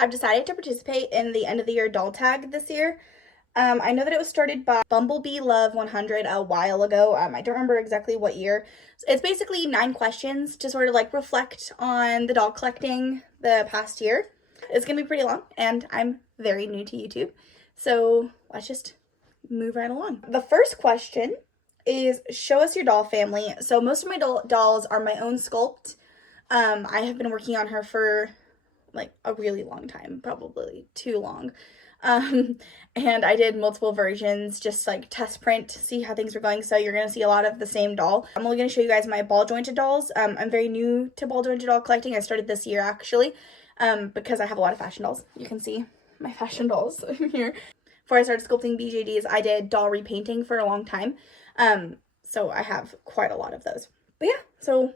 I've decided to participate in the end of the year doll tag this year. I know that it was started by Bumblebee Love 100 a while ago. I don't remember exactly what year. It's basically 9 questions to sort of like reflect on the doll collecting the past year. It's gonna be pretty long, and I'm very new to YouTube, so let's just move right along. The first question is, show us your doll family. So most of my dolls are my own sculpt. I have been working on her for like a really long time, probably too long. And I did multiple versions, just like test print, see how things were going. So you're gonna see a lot of the same doll. I'm only gonna show you guys my ball jointed dolls. I'm very new to ball jointed doll collecting. I started this year actually, because I have a lot of fashion dolls. You can see my fashion dolls here. Before I started sculpting BJDs, I did doll repainting for a long time. So I have quite a lot of those. But yeah, so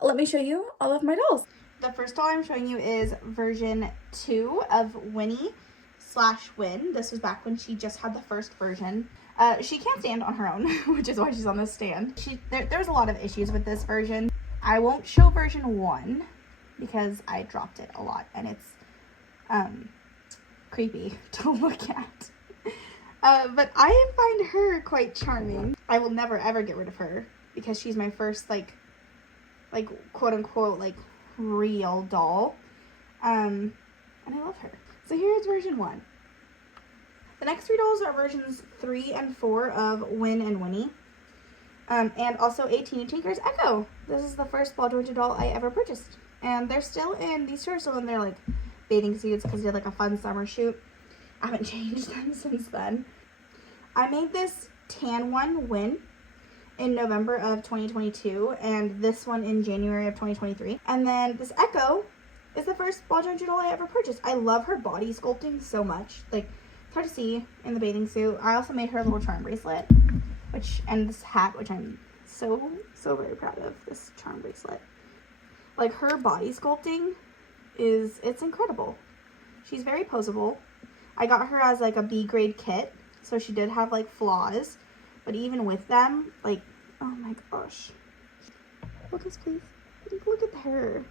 let me show you all of my dolls. The first doll I'm showing you is version 2 of Winnie/Win. This was back when she just had the first version. She can't stand on her own, which is why she's on this stand. There's a lot of issues with this version. I won't show version 1 because I dropped it a lot and it's creepy to look at. But I find her quite charming. I will never ever get rid of her because she's my first like quote unquote like real doll. And I love her. So here's version 1. The next 3 dolls are versions 3 and 4 of Win and Winnie. And also a Teeny Tinker's Echo. This is the first ball jointed doll I ever purchased. And they're still in, these 2 are still in their like bathing suits because they did like a fun summer shoot. I haven't changed them since then. I made this tan one Win in November of 2022 and this one in January of 2023. And then this Echo is the first ball jointed doll I ever purchased. I love her body sculpting so much. Like, it's hard to see in the bathing suit. I also made her a little charm bracelet, and this hat, which I'm so very proud of, this charm bracelet. Like, her body sculpting it's incredible. She's very poseable. I got her as like a B grade kit, so she did have like flaws, but even with them, like, oh my gosh. Focus, please. Look at her.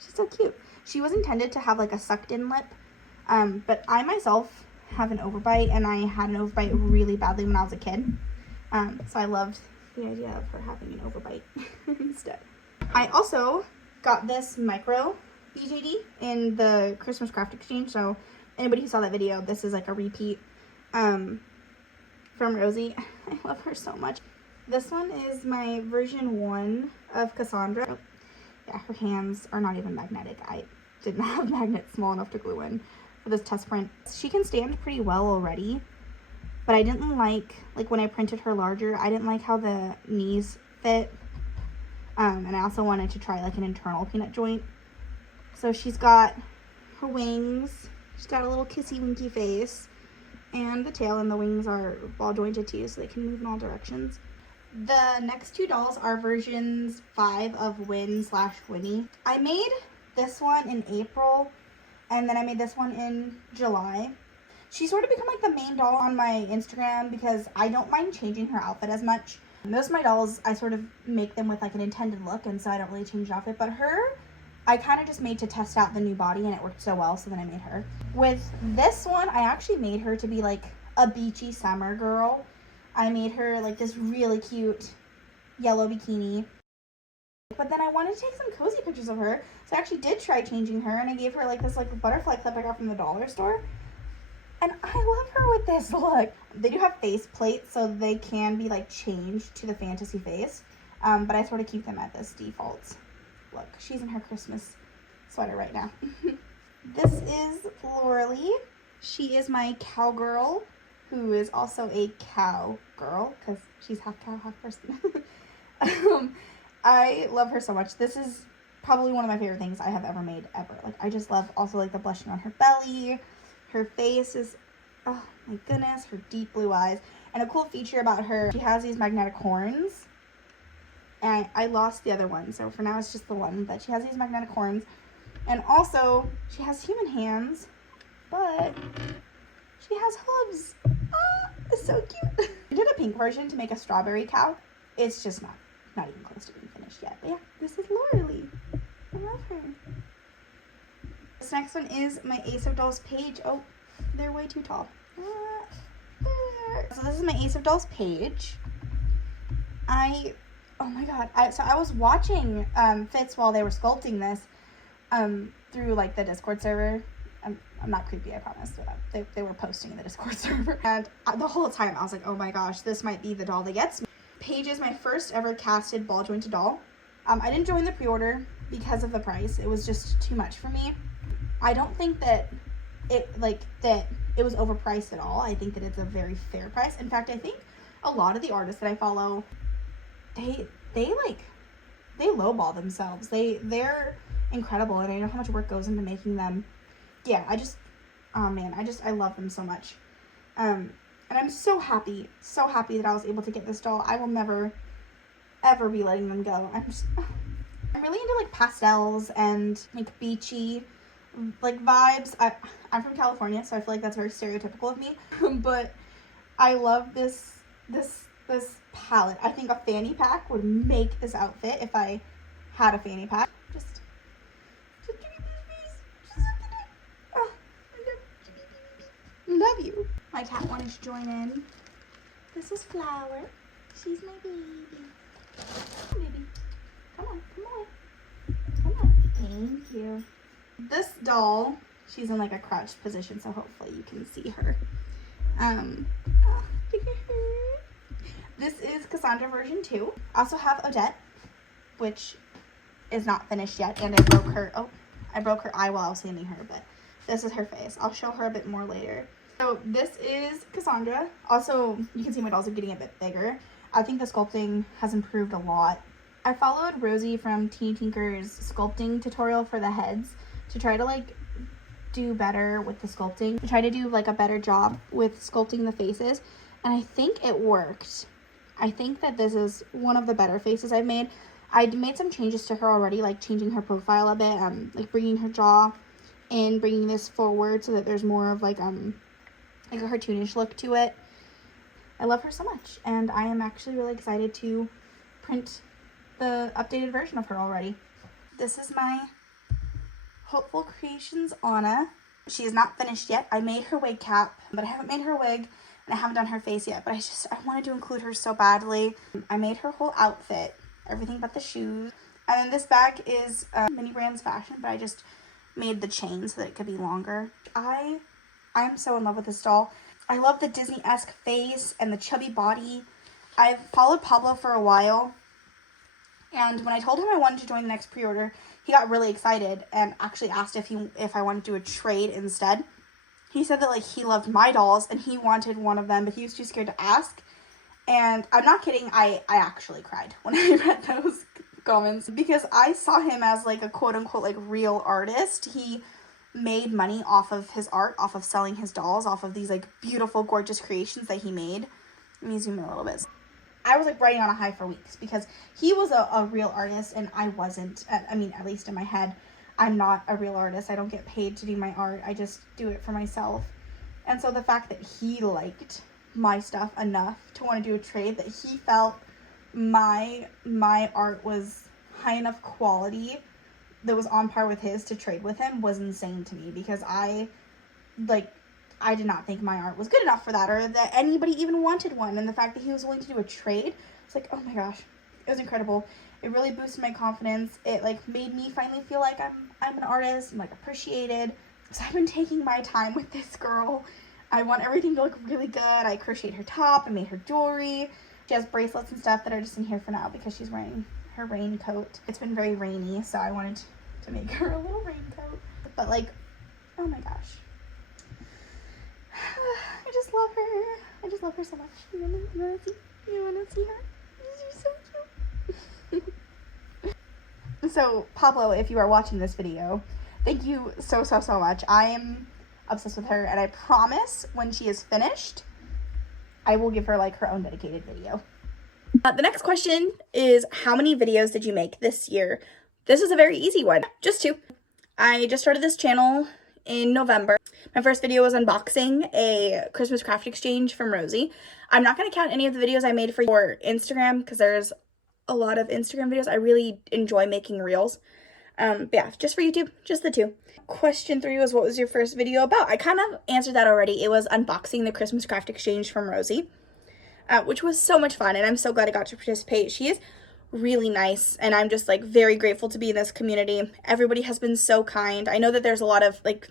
She's so cute. She was intended to have like a sucked in lip, but I myself have an overbite, and I had an overbite really badly when I was a kid. So I loved the idea of her having an overbite instead. I also got this micro BJD in the Christmas craft exchange, so anybody who saw that video, this is like a repeat from Rosie. I love her so much. This one is my version 1 of Cassandra. Oh, yeah, her hands are not even magnetic. I did not have magnets small enough to glue in for this test print. She can stand pretty well already, but I didn't like when I printed her larger, I didn't like how the knees fit. And I also wanted to try like an internal peanut joint. So she's got her wings, she's got a little kissy winky face, and the tail and the wings are ball jointed too, so they can move in all directions. The next 2 dolls are versions 5 of Win/Winnie. I made this one in April, and then I made this one in July. She's sort of become like the main doll on my Instagram because I don't mind changing her outfit as much. Most of my dolls, I sort of make them with like an intended look, and so I don't really change the outfit, but her, I kind of just made to test out the new body, and it worked so well, so then I made her. With this one, I actually made her to be like a beachy summer girl. I made her like this really cute yellow bikini. But then I wanted to take some cozy pictures of her, so I actually did try changing her, and I gave her like this like butterfly clip I got from the dollar store. And I love her with this look. They do have face plates, so they can be like changed to the fantasy face. But I sort of keep them at this default look. She's in her Christmas sweater right now. This is Lauralee. She is my cowgirl, who is also a cow girl because she's half cow, half person. I love her so much. This is probably one of my favorite things I have ever made ever. Like, I just love also like the blushing on her belly. Her face is, oh my goodness, her deep blue eyes. And a cool feature about her, she has these magnetic horns. And I lost the other one, so for now it's just the one. But she has these magnetic horns. And also, she has human hands, but she has hooves. Ah, it's so cute. I did a pink version to make a strawberry cow. It's just not even close to being finished yet. But yeah, this is Lauralee. I love her. This next one is my Ace of Dolls page. Oh, they're way too tall. So this is my Ace of Dolls page. Oh my god. So I was watching Fits while they were sculpting this through like the Discord server. I'm not creepy, I promise. They were posting in the Discord server. And the whole time I was like, oh my gosh, this might be the doll that gets me. Paige is my first ever casted ball jointed doll. I didn't join the pre-order because of the price. It was just too much for me. I don't think that it was overpriced at all. I think that it's a very fair price. In fact, I think a lot of the artists that I follow, they lowball themselves. They're incredible, and I know how much work goes into making them. Yeah, I love them so much. And I'm so happy that I was able to get this doll. I will never, ever be letting them go. I'm really into like pastels and like beachy like vibes. I'm from California, so I feel like that's very stereotypical of me. But I love this palette. I think a fanny pack would make this outfit if I had a fanny pack. Just give me this. Oh, I love you. My cat wanted to join in. This is Flower. She's my baby. Baby. Come on. Thank you. This doll, she's in like a crouched position, so hopefully you can see her. This is Cassandra version 2. I also have Odette, which is not finished yet, and I broke her eye while I was handing her, but this is her face. I'll show her a bit more later. So this is Cassandra. Also, you can see my dolls are getting a bit bigger. I think the sculpting has improved a lot. I followed Rosie from Teeny Tinker's sculpting tutorial for the heads to try to like do better with the sculpting, to try to do like a better job with sculpting the faces, and I think it worked. I think that this is one of the better faces I've made. I made some changes to her already, like changing her profile a bit, like bringing her jaw in, bringing this forward so that there's more of like a cartoonish look to it. I love her so much, and I am actually really excited to print the updated version of her already. This is my Hopeful Creations Anna. She is not finished yet. I made her wig cap, but I haven't made her wig, and I haven't done her face yet, but I wanted to include her so badly. I made her whole outfit, everything but the shoes. And then this bag is Mini Brands Fashion, but I just made the chain so that it could be longer. I'm so in love with this doll. I love the Disney-esque face and the chubby body. I've followed Pablo for a while, and when I told him I wanted to join the next pre-order, he got really excited and actually asked if I wanted to do a trade instead. He said that like he loved my dolls and he wanted one of them, but he was too scared to ask. And I'm not kidding, I actually cried when I read those comments, because I saw him as like a quote-unquote like real artist. He made money off of his art, off of selling his dolls, off of these like beautiful, gorgeous creations that he made. Let me zoom in a little bit. I was like riding on a high for weeks because he was a real artist and I wasn't. I mean, at least in my head, I'm not a real artist. I don't get paid to do my art. I just do it for myself. And so the fact that he liked my stuff enough to want to do a trade, that he felt my art was high enough quality that was on par with his to trade with him, was insane to me, because I did not think my art was good enough for that, or that anybody even wanted one. And the fact that he was willing to do a trade, it's like, oh my gosh, it was incredible. It really boosted my confidence. It like made me finally feel like I'm an artist and like appreciated. So I've been taking my time with this girl. I want everything to look really good. I crocheted her top and made her jewelry. She has bracelets and stuff that are just in here for now because she's wearing her raincoat. It's been very rainy, so I wanted to make her a little raincoat. But like, oh my gosh. I just love her. I just love her so much. You wanna see her? She's so cute. So Pablo, if you are watching this video, thank you so much. I am obsessed with her, and I promise when she is finished, I will give her like her own dedicated video. The next question is, how many videos did you make this year? This is a very easy one, just 2. I just started this channel in November. My first video was unboxing a Christmas craft exchange from Rosie. I'm not going to count any of the videos I made for Instagram because there's a lot of Instagram videos. I really enjoy making reels. But yeah, just for YouTube, just the two. Question 3 was, what was your first video about? I kind of answered that already. It was unboxing the Christmas craft exchange from Rosie, which was so much fun, and I'm so glad I got to participate. She is really nice, and I'm just like very grateful to be in this community. Everybody has been so kind. I know that there's a lot of like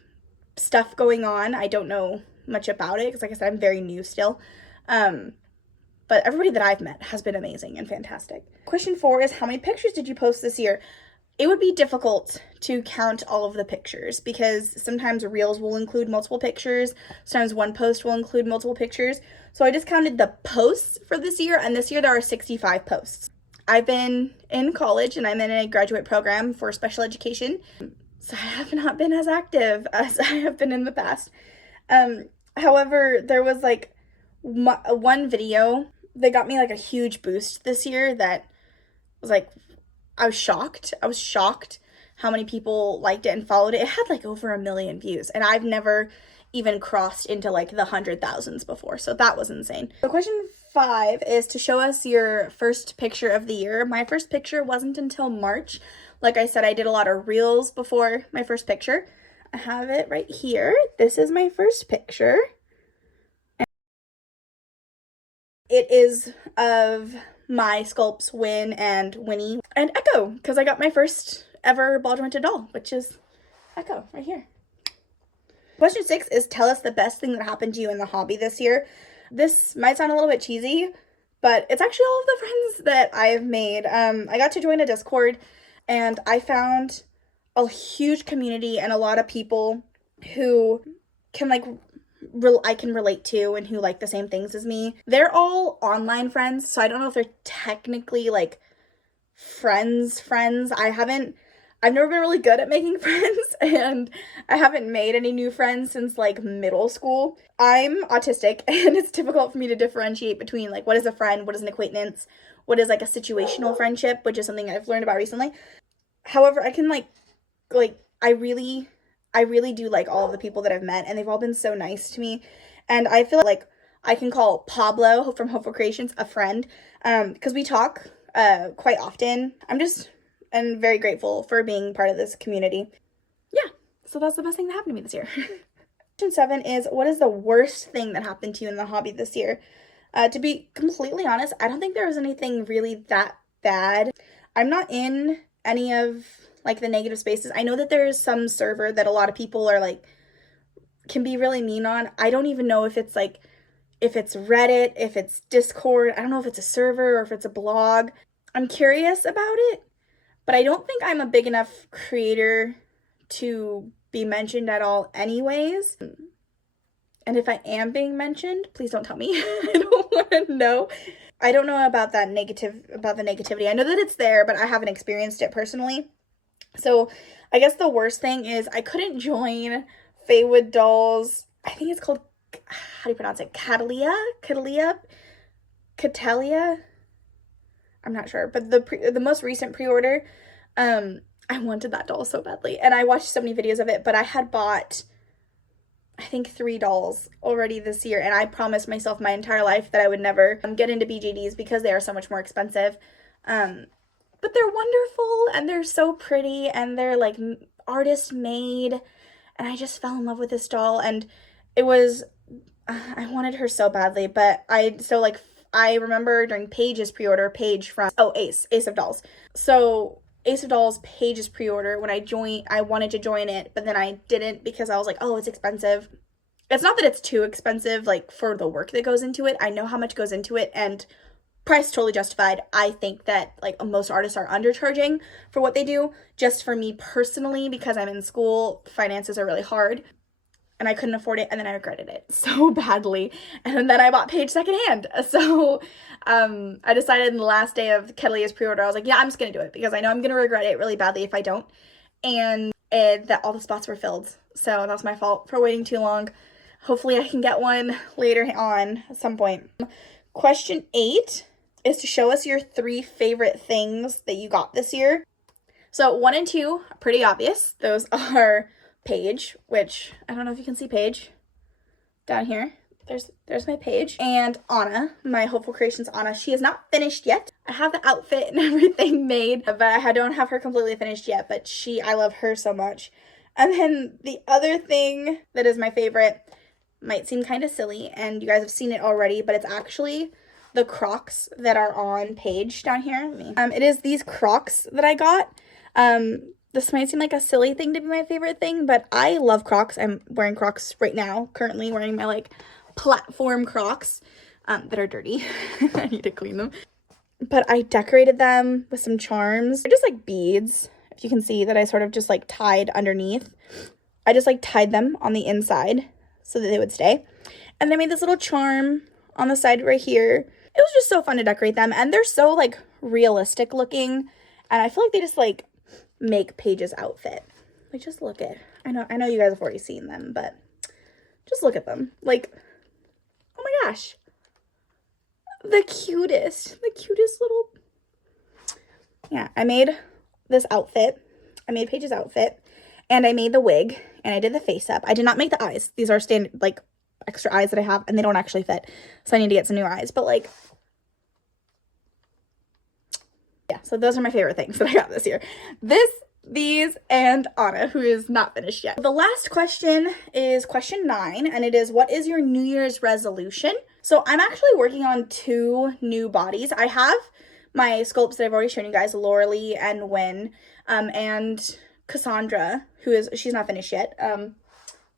stuff going on. I don't know much about it because, like I said, I'm very new still. But everybody that I've met has been amazing and fantastic. Question 4 is, how many pictures did you post this year? It would be difficult to count all of the pictures because sometimes reels will include multiple pictures. Sometimes one post will include multiple pictures. So I just counted the posts for this year, and this year there are 65 posts. I've been in college and I'm in a graduate program for special education, so I have not been as active as I have been in the past. However, there was like one video that got me like a huge boost this year that was like, I was shocked how many people liked it and followed it. It had like over 1 million views, and I've never even crossed into like the 100,000s before, so that was insane. So question 5 is to show us your first picture of the year. My first picture wasn't until March. Like I said, I did a lot of reels before my first picture. I have it right here. This is my first picture. It is of my sculpts Win and Winnie and Echo, because I got my first ever ball jointed doll, which is Echo right here. Question 6 is, tell us the best thing that happened to you in the hobby this year. This might sound a little bit cheesy, but it's actually all of the friends that I have made. I got to join a Discord, and I found a huge community and a lot of people who can like I can relate to and who like the same things as me. They're all online friends, so I don't know if they're technically like friends. I've never been really good at making friends, and I haven't made any new friends since like middle school. I'm autistic, and it's difficult for me to differentiate between like what is a friend, what is an acquaintance, what is like a situational friendship, which is something I've learned about recently. However, I can like I really do like all of the people that I've met, and they've all been so nice to me. And I feel like I can call Pablo from Hopeful Creations a friend, because we talk quite often. I'm very grateful for being part of this community. Yeah, so that's the best thing that happened to me this year. Question 7 is, what is the worst thing that happened to you in the hobby this year? To be completely honest, I don't think there was anything really that bad. I'm not in any of like the negative spaces. I know that there is some server that a lot of people are like, can be really mean on. I don't even know if it's like, if it's Reddit, if it's Discord. I don't know if it's a server or if it's a blog. I'm curious about it, but I don't think I'm a big enough creator to be mentioned at all anyways. And if I am being mentioned, please don't tell me. I don't want to know. I don't know about the negativity. I know that it's there, but I haven't experienced it personally. So I guess the worst thing is I couldn't join Feywood Dolls. I think it's called, how do you pronounce it? Catalia? I'm not sure, but the most recent pre-order, I wanted that doll so badly, and I watched so many videos of it, but I had bought, I think 3 dolls already this year, and I promised myself my entire life that I would never get into BJDs because they are so much more expensive. But they're wonderful, and they're so pretty, and they're like artist made, and I just fell in love with this doll, and it was, I wanted her so badly, but I remember during Paige's pre-order, Paige from, Ace of Dolls. So Ace of Dolls, Paige's pre-order, when I wanted to join it, but then I didn't because I was like, oh, it's expensive. It's not that it's too expensive, like, for the work that goes into it. I know how much goes into it, and price totally justified. I think that like most artists are undercharging for what they do. Just for me personally, because I'm in school, finances are really hard, and I couldn't afford it, and then I regretted it so badly, and then I bought Paige secondhand. So I decided in the last day of Ketalia's pre-order, I was like, yeah, I'm just gonna do it because I know I'm gonna regret it really badly if I don't. And that all the spots were filled, so that's my fault for waiting too long. Hopefully I can get one later on at some point. Question 8 is to show us your 3 favorite things that you got this year. So 1 and 2 are pretty obvious. Those are Paige, which I don't know if you can see Paige down here. there's my page. And Anna, my Hopeful Creations Anna, she is not finished yet. I have the outfit and everything made, but I don't have her completely finished yet, but I love her so much. And then the other thing that is my favorite might seem kind of silly, and you guys have seen it already, but it's actually the Crocs that are on page down here. It is these Crocs that I got. This might seem like a silly thing to be my favorite thing, but I love Crocs. I'm wearing Crocs right now, currently wearing my like platform Crocs that are dirty. I need to clean them. But I decorated them with some charms. They're just like beads. If you can see that I sort of just like tied underneath. I just like tied them on the inside so that they would stay. And they made this little charm on the side right here. It was just so fun to decorate them, and they're so like realistic looking, and I feel like they just like make Paige's outfit. Like, just look at, I know you guys have already seen them, but just look at them. Like, oh my gosh, the cutest little, yeah. I made this outfit. I made Paige's outfit, and I made the wig, and I did the face up. I did not make the eyes. These are standard like extra eyes that I have, and they don't actually fit, so I need to get some new eyes. But like, yeah, so those are my favorite things that I got this year. These, and Anna, who is not finished yet. The last question is question 9, and it is, what is your New Year's resolution? So I'm actually working on 2 new bodies. I have my sculpts that I've already shown you guys, Lauralee and Wynn, and Cassandra, she's not finished yet.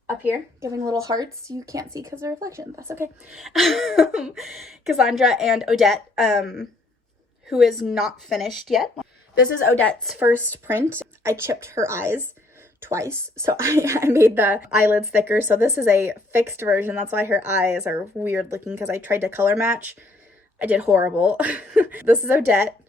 Up here, giving little hearts. You can't see because of the reflection. That's okay. Cassandra and Odette, who is not finished yet. This is Odette's first print. I chipped her eyes twice, so I made the eyelids thicker. So this is a fixed version. That's why her eyes are weird looking, because I tried to color match. I did horrible. This is Odette,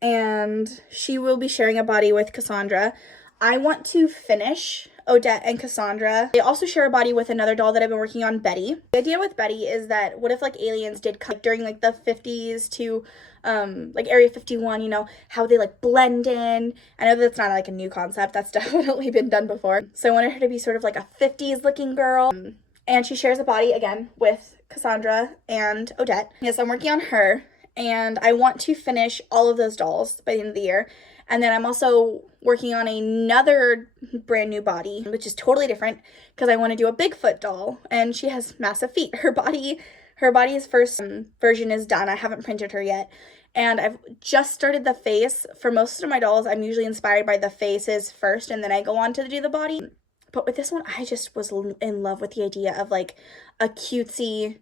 and she will be sharing a body with Cassandra. I want to finish Odette and Cassandra. They also share a body with another doll that I've been working on, Betty. The idea with Betty is that what if like aliens did come during like the 50s to like Area 51, you know, how they like blend in. I know that's not like a new concept. That's definitely been done before. So I wanted her to be sort of like a 50s looking girl. And she shares a body again with Cassandra and Odette. Yes, I'm working on her, and I want to finish all of those dolls by the end of the year. And then I'm also working on another brand new body, which is totally different, because I want to do a Bigfoot doll, and she has massive feet. Her body's first version is done. I haven't printed her yet, and I've just started the face. For most of my dolls, I'm usually inspired by the faces first, and then I go on to do the body. But with this one, I just was in love with the idea of like a cutesy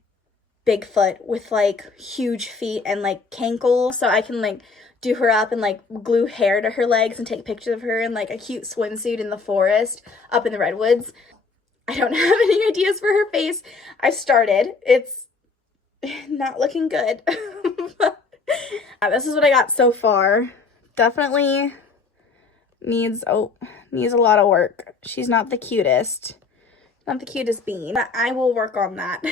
Bigfoot with like huge feet and like cankles, so I can like do her up and like glue hair to her legs and take pictures of her in like a cute swimsuit in the forest up in the redwoods. I don't have any ideas for her face. I started. It's not looking good. This is what I got so far. Definitely needs a lot of work. She's not the cutest. Not the cutest bean. But I will work on that.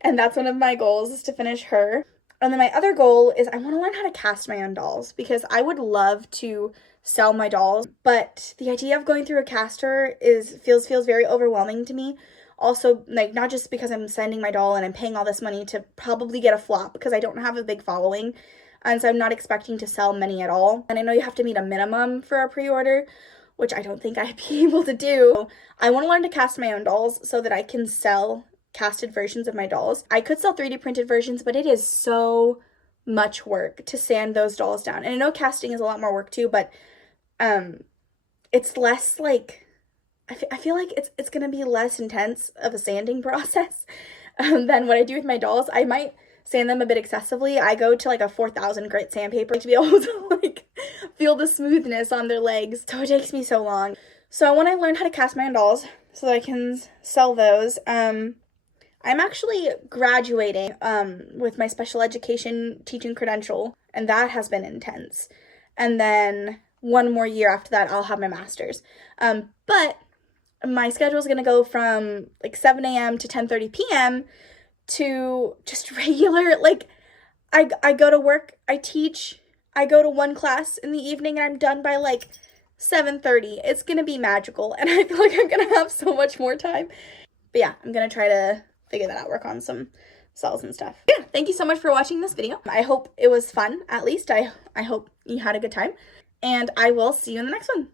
And that's one of my goals, is to finish her. And then my other goal is I want to learn how to cast my own dolls, because I would love to sell my dolls, but the idea of going through a caster feels very overwhelming to me. Also, like, not just because I'm sending my doll and I'm paying all this money to probably get a flop, because I don't have a big following, and so I'm not expecting to sell many at all. And I know you have to meet a minimum for a pre-order, which I don't think I'd be able to do. I want to learn to cast my own dolls so that I can sell casted versions of my dolls. I could sell 3D printed versions, but it is so much work to sand those dolls down. And I know casting is a lot more work too, but it's less like, I feel like it's gonna be less intense of a sanding process than what I do with my dolls. I might sand them a bit excessively. I go to like a 4,000 grit sandpaper to be able to like feel the smoothness on their legs. So it takes me so long. So I want to learn how to cast my own dolls so that I can sell those. I'm actually graduating with my special education teaching credential, and that has been intense. And then one more year after that, I'll have my master's. But my schedule is going to go from like 7 a.m. to 10:30 p.m. to just regular, like, I go to work, I teach, I go to one class in the evening, and I'm done by like 7:30. It's going to be magical, and I feel like I'm going to have so much more time. But yeah, I'm going to try to figure that out, work on some cells and stuff. Yeah, thank you so much for watching this video. I hope it was fun, at least. I hope you had a good time. And I will see you in the next one.